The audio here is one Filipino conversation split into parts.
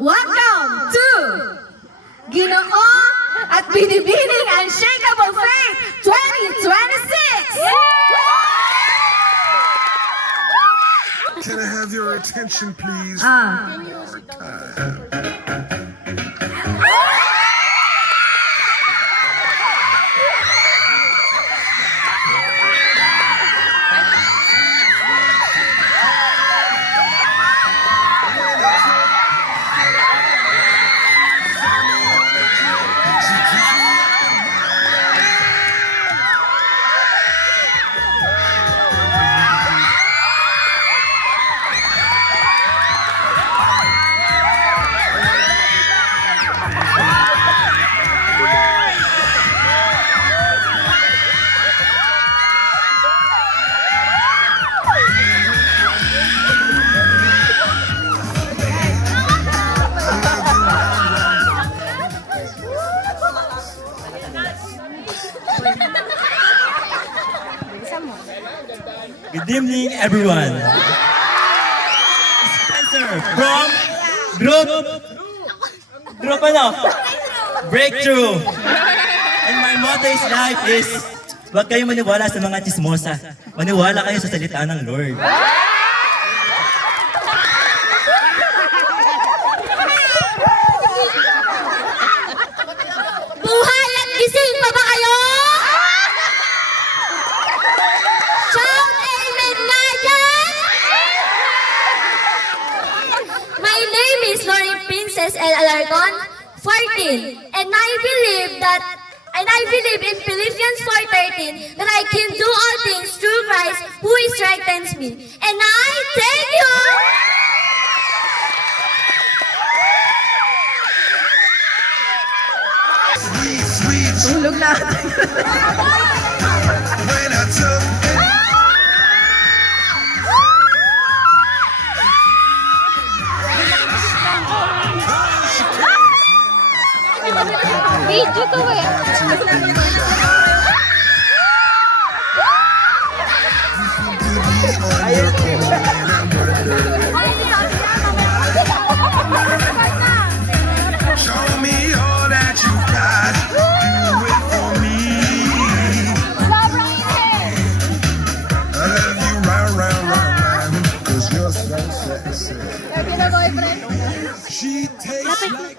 Welcome to Ginoo at Binibining Unshakable Faith 2026! Can I have your attention, please? Ah. One more time. Good evening, everyone. Spencer from Group Breakthrough. And my motto is life is, huwag kayo maniwala sa mga chismosa. Maniwala kayo sa salita ng Lord. Buhay at gising pa ba kayo? Shout amen nga dyan! My name is Lori Princess L. Alarcon, 14, and I believe in Philippians 4:13 that I can do all things through Christ who strengthens me. And I thank you! Tulog na. When I took Video to eh. Show me all that you got. Do it for me. I love you round, 'cause you're so sexy. She tastes like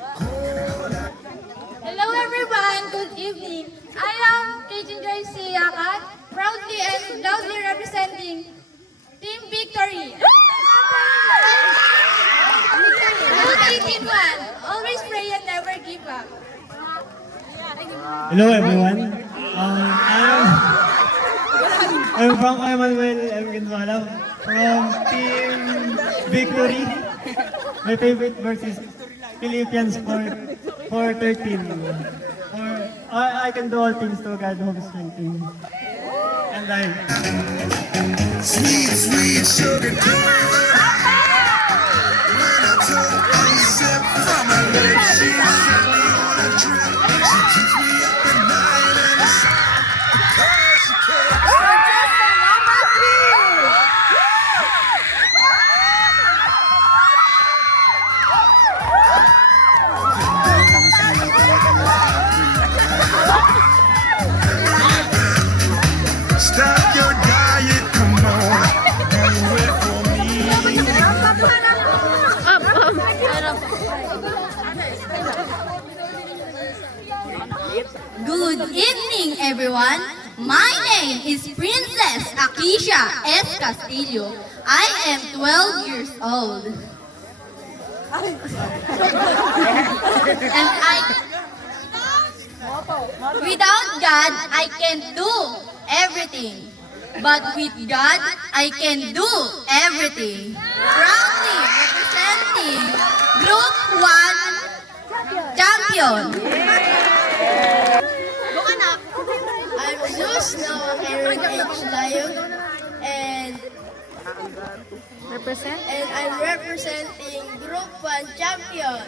Hello everyone, good evening. I am Cajun Joyce Yakat, proudly and loudly representing Team Victory. 18-1, always pray and never give up. Hello everyone. I'm Frank Emmanuel M. Gonzalo from Team Victory. My favorite verse is Philippians 4:13. I can do all things through God who strengthens me. And sweet, sweet sugar. Do it when I took a sip from her lips. She sent me on a trip. She keeps me up at night and it's because she cares. Stop your diet, come on, do it for me. Good evening, everyone. My name is Princess Akisha S. Castillo. I am 12 years old. Without God, I can't do everything. But with God, I can do everything. Proudly representing Group 1 Champion. I'm Zeus Noah Heritage Lion and I'm representing Group 1 Champion.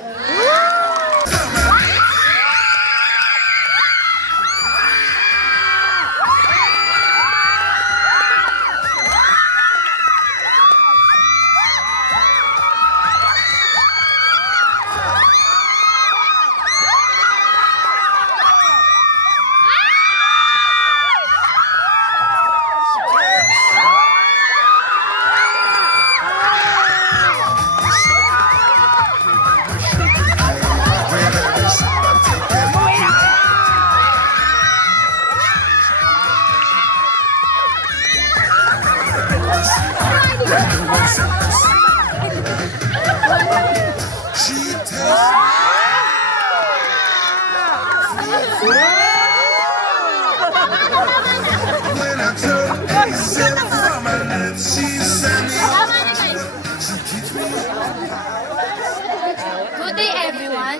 Good day, everyone.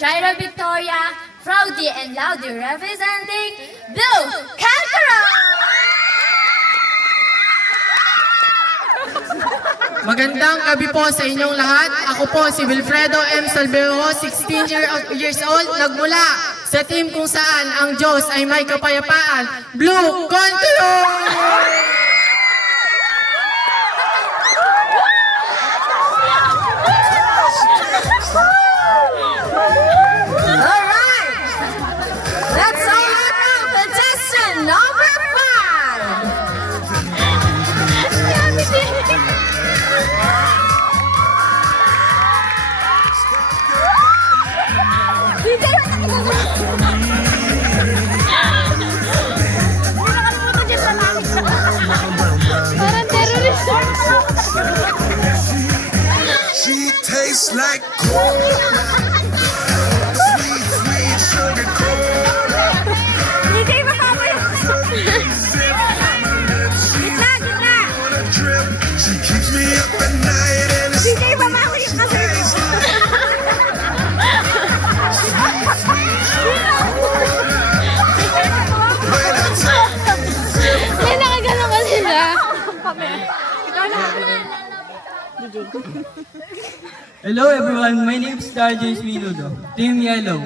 Jaira Victoria, proudly and loudly representing Blue Kangaroo! Magandang gabi po sa inyong lahat. Ako po si Wilfredo M. Salveo, 16 years old, nagmula sa team kung saan ang Diyos ay may kapayapaan. Blue Kangaroo! Alright! That's all around contestant number 5! She tastes like cola. Sweet, sweet sugar cola. Sip from her lips. She's on a trip. She keeps me up at night and it's tastes when I take May nakagano ka sila. Hello everyone, my name is Star James Minudo, Team Yellow.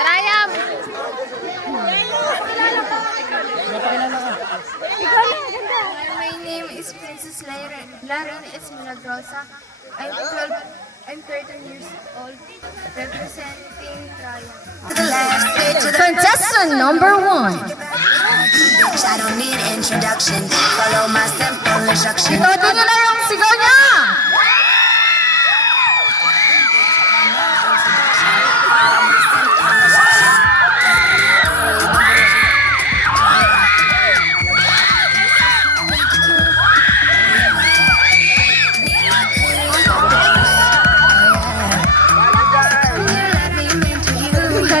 Trayam! My name is Princess Lauren Esmilagrosa. I'm 13 years old, representing Triumph. Contestant number 1. I don't need introduction. Follow my simple instruction. Ito nyo na yung sigaw niya!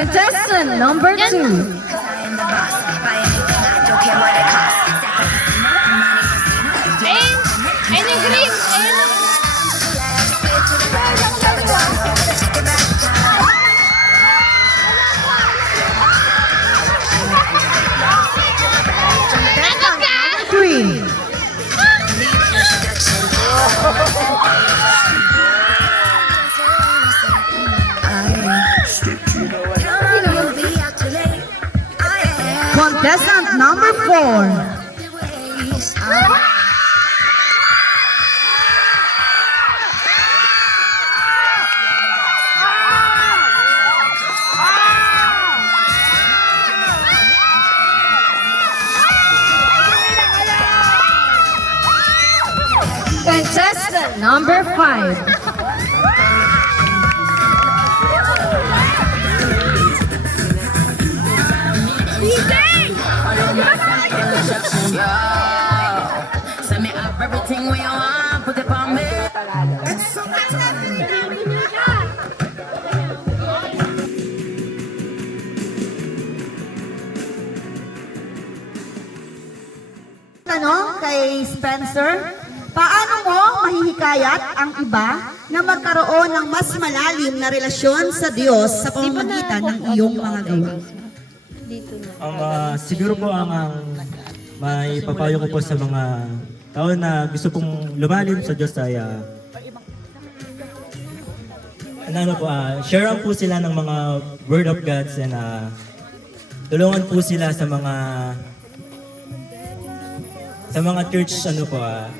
Contestant number 2. I'm the boss. Buy anything, I don't care what it costs. Ayun yung green! Ayun! Lagot ka! 3. Contestant number 4. Contestant number 5. Send me up everything we want, put it on me. Tanong kay Spencer, paano mo mahihikayat ang iba na magkaroon ng mas malalim na relasyon sa Diyos sa pamamagitan ng iyong mga gawa? Siguro po ang may papayo ko po sa mga tao na gusto pong lumalim sa Diyos ay share po sila ng mga Word of God and tulungan po sila sa mga church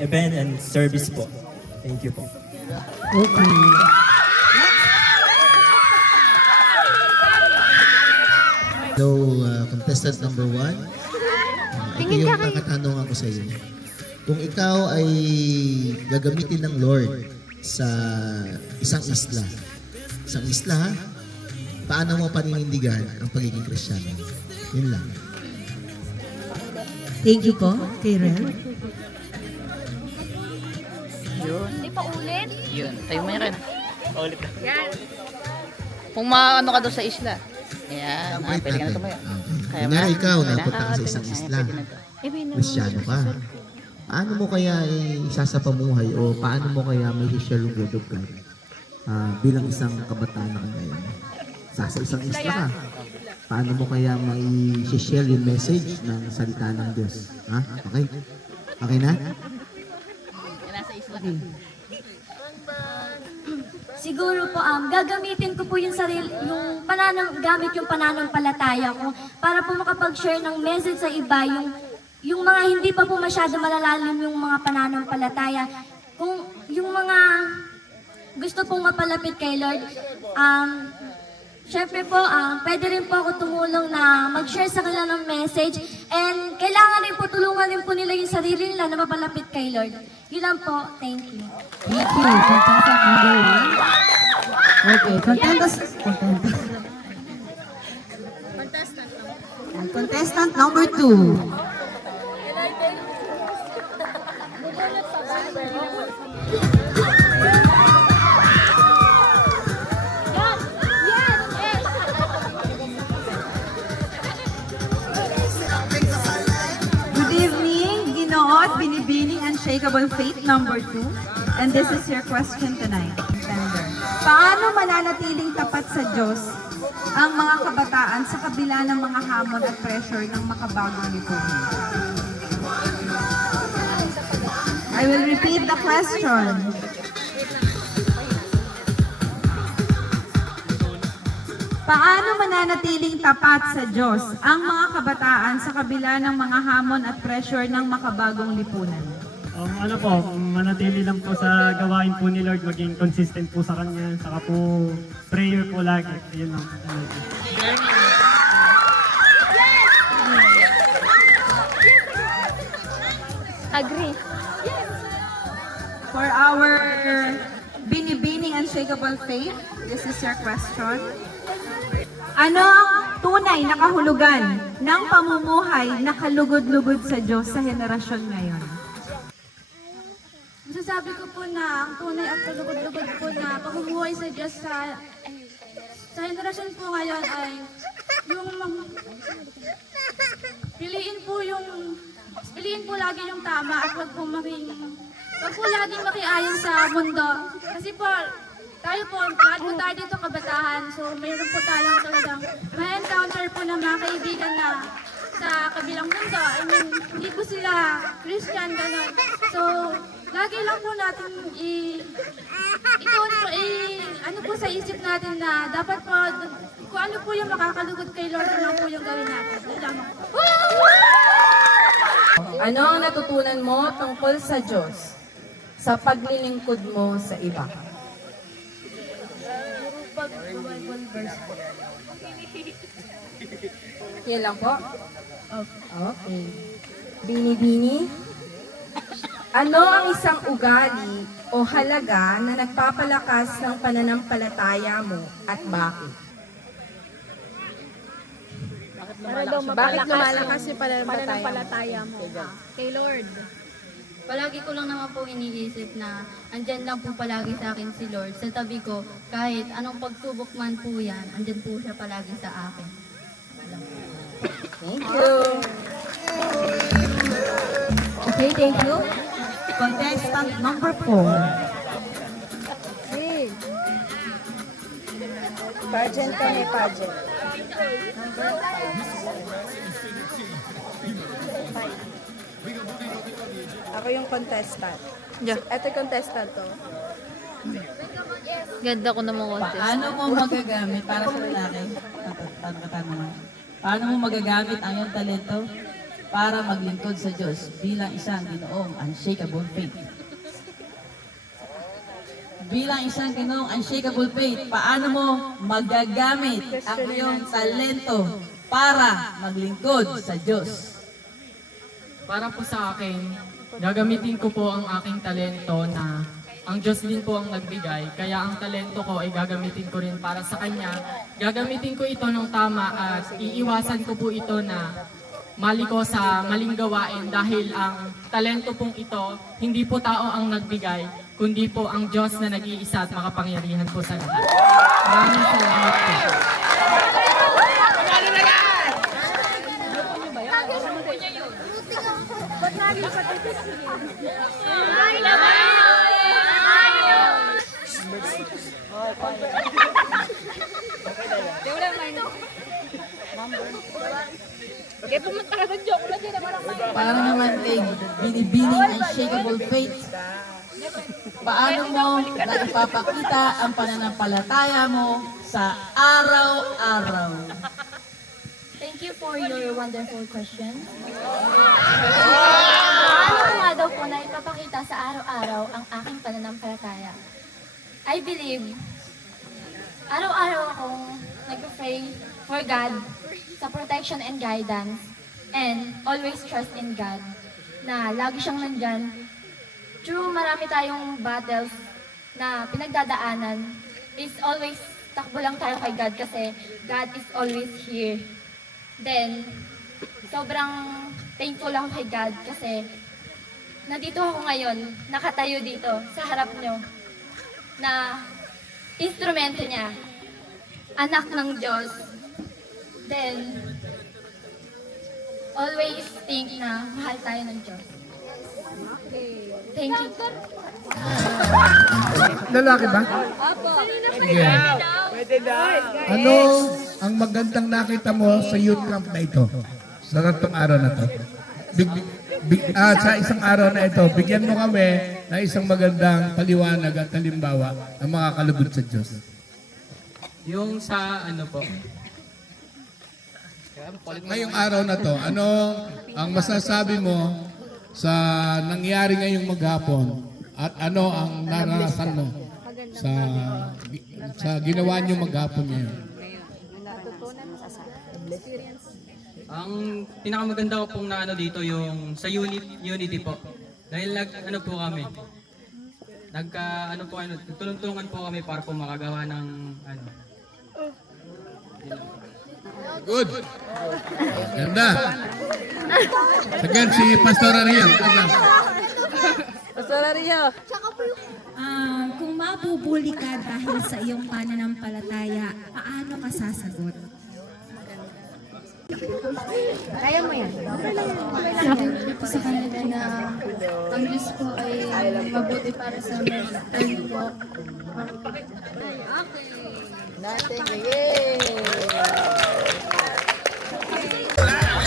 event and service po. Thank you po. Okay. Hello, contestant number 1. Ito yung takatanong ako sa iyo. Kung ikaw ay gagamitin ng Lord sa isang isla, ha? Paano mo paninindigan ang pagiging Kristiyano? Yun lang. Thank you po, kay Ren. Hindi pa ulit? Yun, tayo mo yan. Ulit ka. Yan. Kung maano ka doon sa isla, Ayan, Pray pwede ka na natin. tumayo. Okay. Kunyari ikaw, napunta ka sa isang isla. Kristyano ka. Paano mo kaya isasapamuhay o paano mo kaya may share yung word of God bilang isang kabataan na ngayon? Sa isang isla ka. Paano mo kaya may share yung message ng salita ng Diyos? Ha? Okay? Okay na? Siguro po, gagamitin ko po yung gamit yung pananampalataya ko para po makapag-share ng message sa iba, yung mga hindi pa po masyado malalalim yung mga pananampalataya. Kung yung mga gusto pong mapalapit kay Lord, syempre po, pwede rin po ako tumulong na mag-share sa kanila ng message, and kailangan rin po, tulungan rin po nila yung sarili nila na mapalapit kay Lord. Yun lang po. Thank you. Thank you. Contestant number 1. Okay, contestant number 2. Good evening, Ginood, Binibining, Unshakable Faith number 2. And this is your question tonight. Paano mananatiling tapat sa Diyos ang mga kabataan sa kabila ng mga hamon at pressure ng makabagong lipunan? I will repeat the question. Paano mananatiling tapat sa Diyos ang mga kabataan sa kabila ng mga hamon at pressure ng makabagong lipunan? Ano po, manatili lang po sa gawain po ni Lord, maging consistent po sa Kanya, saka po prayer po lagi. Yun lang. Agree. For our Binibining Unshakable Faith, this is your question. Ano ang tunay na kahulugan ng pamumuhay na kalugod-lugod sa Diyos sa henerasyon ngayon? Masasabi ko po na ang tunay at kalugod-lugod po na pamumuhay sa Diyos sa henerasyon po ngayon ay yung piliin po lagi yung tama at wag po lagi makiayon sa mundo. Kasi po, tayo po, lahat po tayo dito kabataan, so mayroon po tayong talagang ma-encounter po ng mga kaibigan na sa kabilang mundo. I mean, hindi po sila Christian, gano'n. So, lagi lang po natin ano po sa isip natin na dapat po, kung ano po yung makakalugod kay Lord, yun lang po yung gawin natin. Yun lamang po. Ano ang natutunan mo tungkol sa Diyos sa paglilingkod mo sa iba? Bible verse po. Yan lang po? Okay. Bini-bini? Ano ang isang ugali o halaga na nagpapalakas ng pananampalataya mo at bakit? Bakit lumalakas yung pananampalataya mo? Kay Lord. Palagi ko lang naman po iniisip na andyan lang po palagi sa akin si Lord. Sa tabi ko, kahit anong pagsubok man po yan, andyan po siya palagi sa akin. Thank you. Okay, thank you. Contestant number 4. Pageant kami, pageant. Ako yung contestant. Ito yung contestant to. Ganda ko namang contest. Paano mo magagamit para sa lalaki? Paano mo magagamit ang iyong talento para maglingkod sa Diyos bilang isang Ginoong unshakable faith? Bilang isang Ginoong unshakable faith, paano mo magagamit ang iyong talento para maglingkod sa Diyos? Para po sa akin, gagamitin ko po ang aking talento na ang Diyos din po ang nagbigay. Kaya ang talento ko ay gagamitin ko rin para sa Kanya. Gagamitin ko ito ng tama at iiwasan ko po ito na maliko sa maling gawain dahil ang talento pong ito, hindi po tao ang nagbigay, kundi po ang Diyos na nag-iisa at makapangyarihan po sa lahat. Maraming salamat po. Para naman kay Binibining Unshakable Faith, paano mo naipapakita ang pananampalataya mo sa araw-araw? Thank you for your wonderful question. Paano ko nga daw po na ipapakita sa araw-araw ang aking pananampalataya? I believe, araw-araw akong nag-pray for God sa protection and guidance and always trust in God na lagi siyang nandyan. True, marami tayong battles na pinagdadaanan is always takbo lang tayo kay God kasi God is always here. Then, sobrang thankful ako kay God kasi nandito ako ngayon, nakatayo dito sa harap nyo na instrumento niya, anak ng Diyos. Then, always think na mahal tayo ng Diyos. Thank you. Lalaki ba? Opo. Sige. Ano ang magandang nakita mo sa youth camp na ito? Sa ratong araw na to? Sa isang araw na ito, bigyan mo kami ng isang magandang paliwanag at halimbawa ng mga kalugod sa Diyos. Yung sa ano po, Ngayong araw na to, ano ang masasabi mo sa nangyari ngayong maghapon at ano ang naranasan mo sa ginawa niyo maghapon ngayon? ang pinakamaganda ko pong na ano dito yung sa unity po. Dahil ano po kami. Tulong-tulungan po kami para po makagawa ng ano. Good. Ganda. Again, si Pastor Ariel. Pastor Rio. Kung mabubuli ka dahil sa iyong pananampalataya, paano ka sasagot? Kaya mo yan. Sabi niyo po sa kanila na ang Diyos po ay mabuti para sa mga turn po.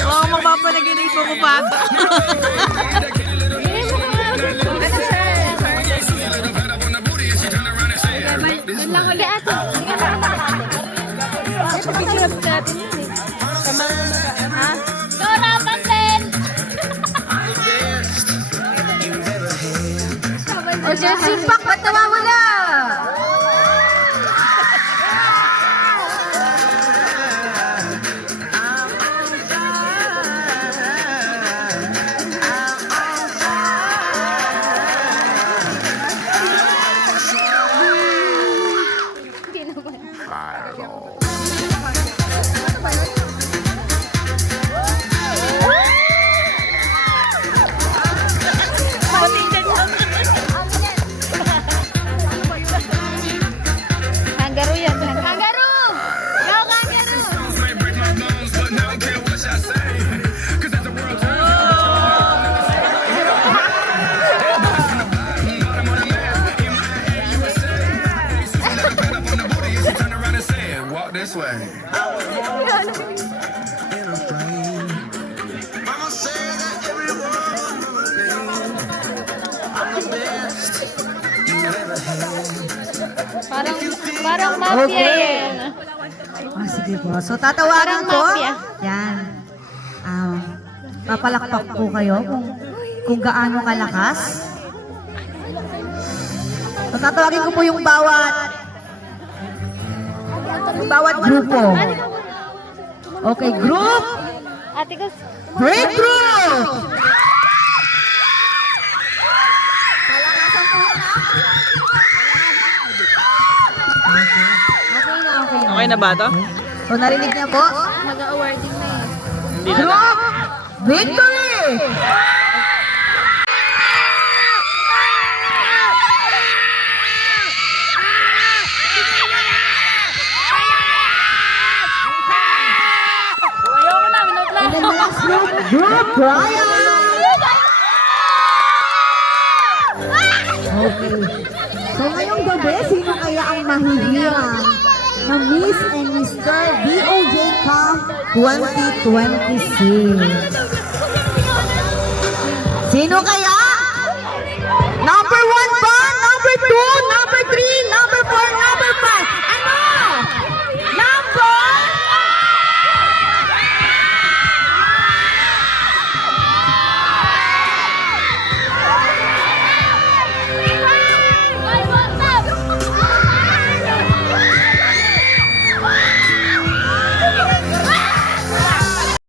Oo, mapapanaginip ko pa. Doon lang ulit ato. Picture up natin yun eh. Ha? Dora, Pasen! O Jessie Pak, ba't nawawala? Kangaroo yan. Kangaroo! Go, kangaroo! Walk this way. Mama said that everyone I'm the best you ever had. Parang mafia yan. Sige po. So, tatawagan ko. mafia. Yan. Papalakpak po kayo kung gaano kalakas. So, tatawagin ko po yung bawat grupo. Okay, group. Ate ko. Breakthrough! Okay na ba ito? So, narinig niya po? Mag-awarding na eh. Group Victory! Brian! Okay. So ngayong gabi, sino kaya ang mahihirang na Miss and Mr. VOJ Camp 2026? Sino kaya?